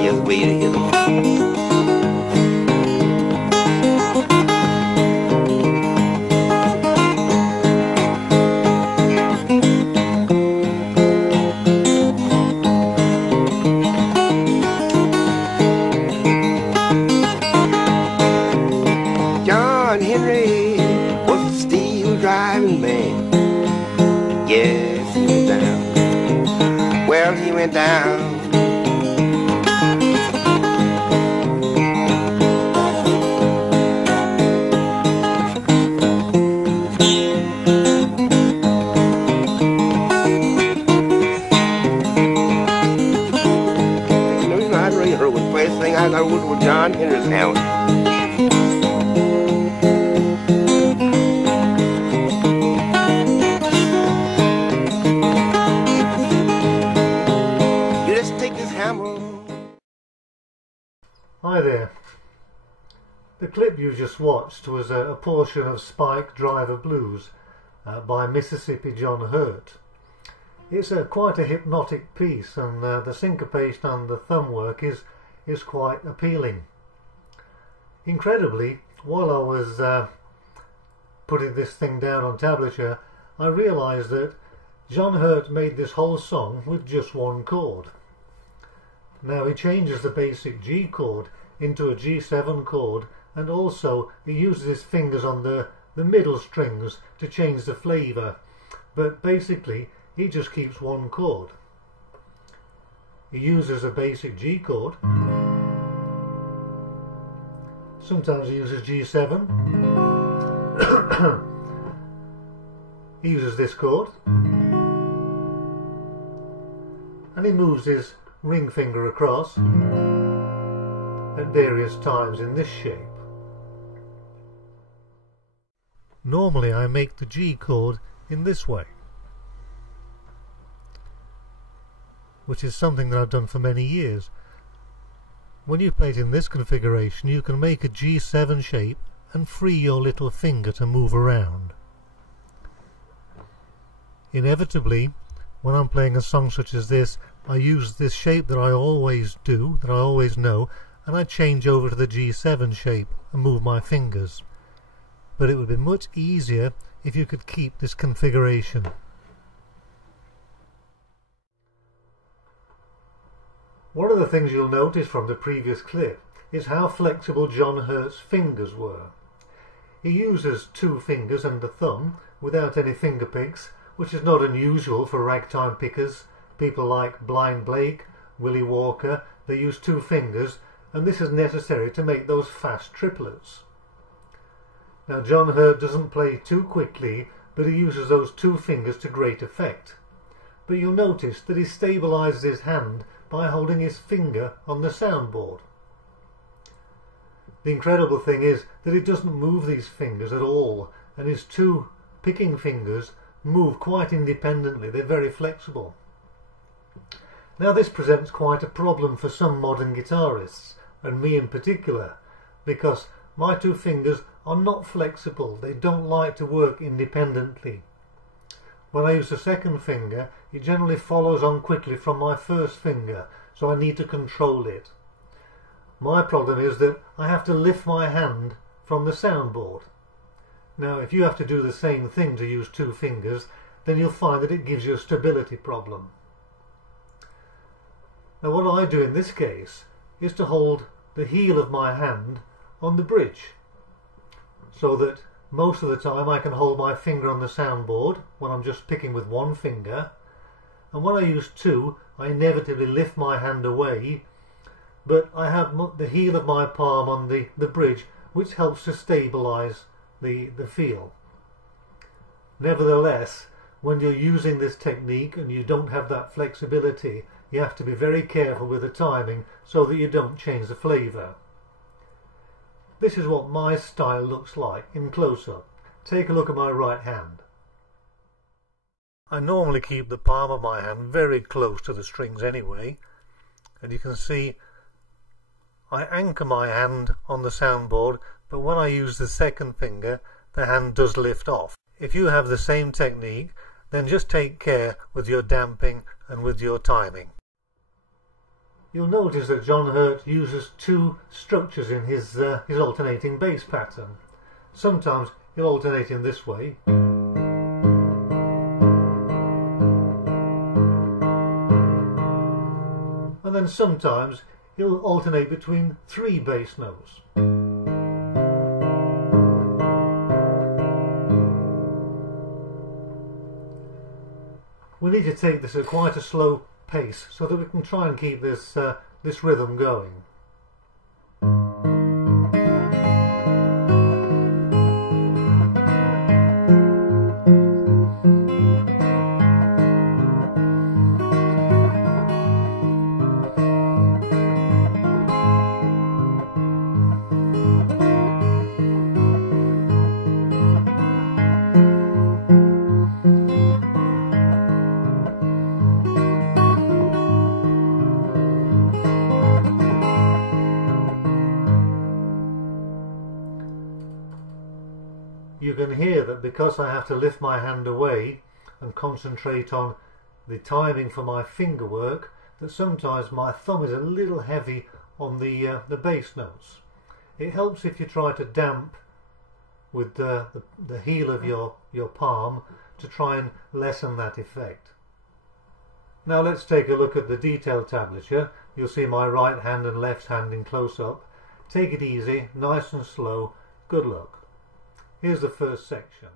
Here's the way to hit them. John Henry was a steel driving man. Yes, he went down. Well, he went down. You know, I really heard the first thing I got was John Henry's house. Hi there. The clip you just watched was a portion of Spike Driver Blues by Mississippi John Hurt. It's quite a hypnotic piece, and the syncopation and the thumb work is quite appealing. Incredibly, while I was putting this thing down on tablature, I realised that John Hurt made this whole song with just one chord. Now he changes the basic G chord into a G7 chord, and also he uses his fingers on the middle strings to change the flavour, but basically he just keeps one chord. He uses a basic G chord, sometimes he uses G7, he uses this chord, and he moves his ring finger across at various times in this shape. Normally I make the G chord in this way, which is something that I've done for many years. When you play it in this configuration, you can make a G7 shape and free your little finger to move around. Inevitably, when I'm playing a song such as this, I use this shape that I always do, that I always know, and I change over to the G7 shape and move my fingers. But it would be much easier if you could keep this configuration. One of the things you'll notice from the previous clip is how flexible John Hurt's fingers were. He uses two fingers and the thumb without any finger picks, which is not unusual for ragtime pickers. People like Blind Blake, Willie Walker, they use two fingers, and this is necessary to make those fast triplets. Now John Hurt doesn't play too quickly, but he uses those two fingers to great effect. But you'll notice that he stabilises his hand by holding his finger on the soundboard. The incredible thing is that he doesn't move these fingers at all, and his two picking fingers move quite independently. They're very flexible. Now this presents quite a problem for some modern guitarists, and me in particular, because my two fingers are not flexible. They don't like to work independently. When I use the second finger, it generally follows on quickly from my first finger, so I need to control it. My problem is that I have to lift my hand from the soundboard. Now if you have to do the same thing to use two fingers, then you'll find that it gives you a stability problem. Now what I do in this case is to hold the heel of my hand on the bridge, so that most of the time I can hold my finger on the soundboard when I'm just picking with one finger, and when I use two I inevitably lift my hand away, but I have the heel of my palm on the bridge, which helps to stabilise the feel. Nevertheless, when you're using this technique and you don't have that flexibility, you have to be very careful with the timing so that you don't change the flavour. This is what my style looks like in close-up. Take a look at my right hand. I normally keep the palm of my hand very close to the strings anyway, and you can see I anchor my hand on the soundboard, but when I use the second finger, the hand does lift off. if you have the same technique, then just take care with your damping and with your timing. You'll notice that John Hurt uses two structures in his alternating bass pattern. Sometimes he'll alternate in this way, and then sometimes he'll alternate between three bass notes. We need to take this at quite a slow pace so that we can try and keep this rhythm going. You can hear that because I have to lift my hand away and concentrate on the timing for my finger work, that sometimes my thumb is a little heavy on the bass notes. It helps if you try to damp with the heel of your palm to try and lessen that effect. Now let's take a look at the detail tablature. You'll see my right hand and left hand in close-up. Take it easy, nice and slow. Good luck. Here's the first section.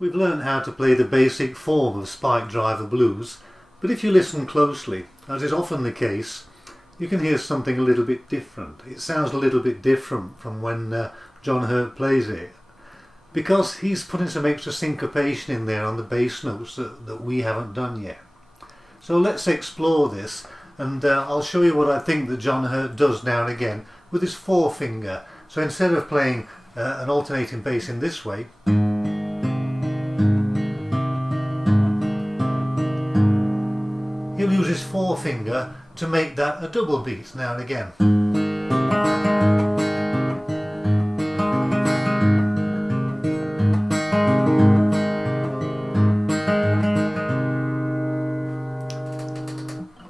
We've learned how to play the basic form of spike driver blues, but if you listen closely, as is often the case, you can hear something a little bit different. It sounds a little bit different from when John Hurt plays it, because he's putting some extra syncopation in there on the bass notes that we haven't done yet. So let's explore this, and I'll show you what I think that John Hurt does now and again with his forefinger. So instead of playing an alternating bass in this way, he'll use his forefinger to make that a double beat now and again.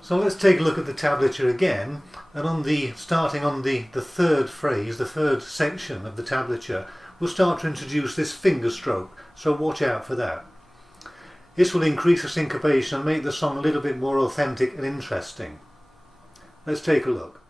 So let's take a look at the tablature again, and starting on the third phrase, the third section of the tablature, we'll start to introduce this finger stroke, so watch out for that. This will increase the syncopation and make the song a little bit more authentic and interesting. Let's take a look.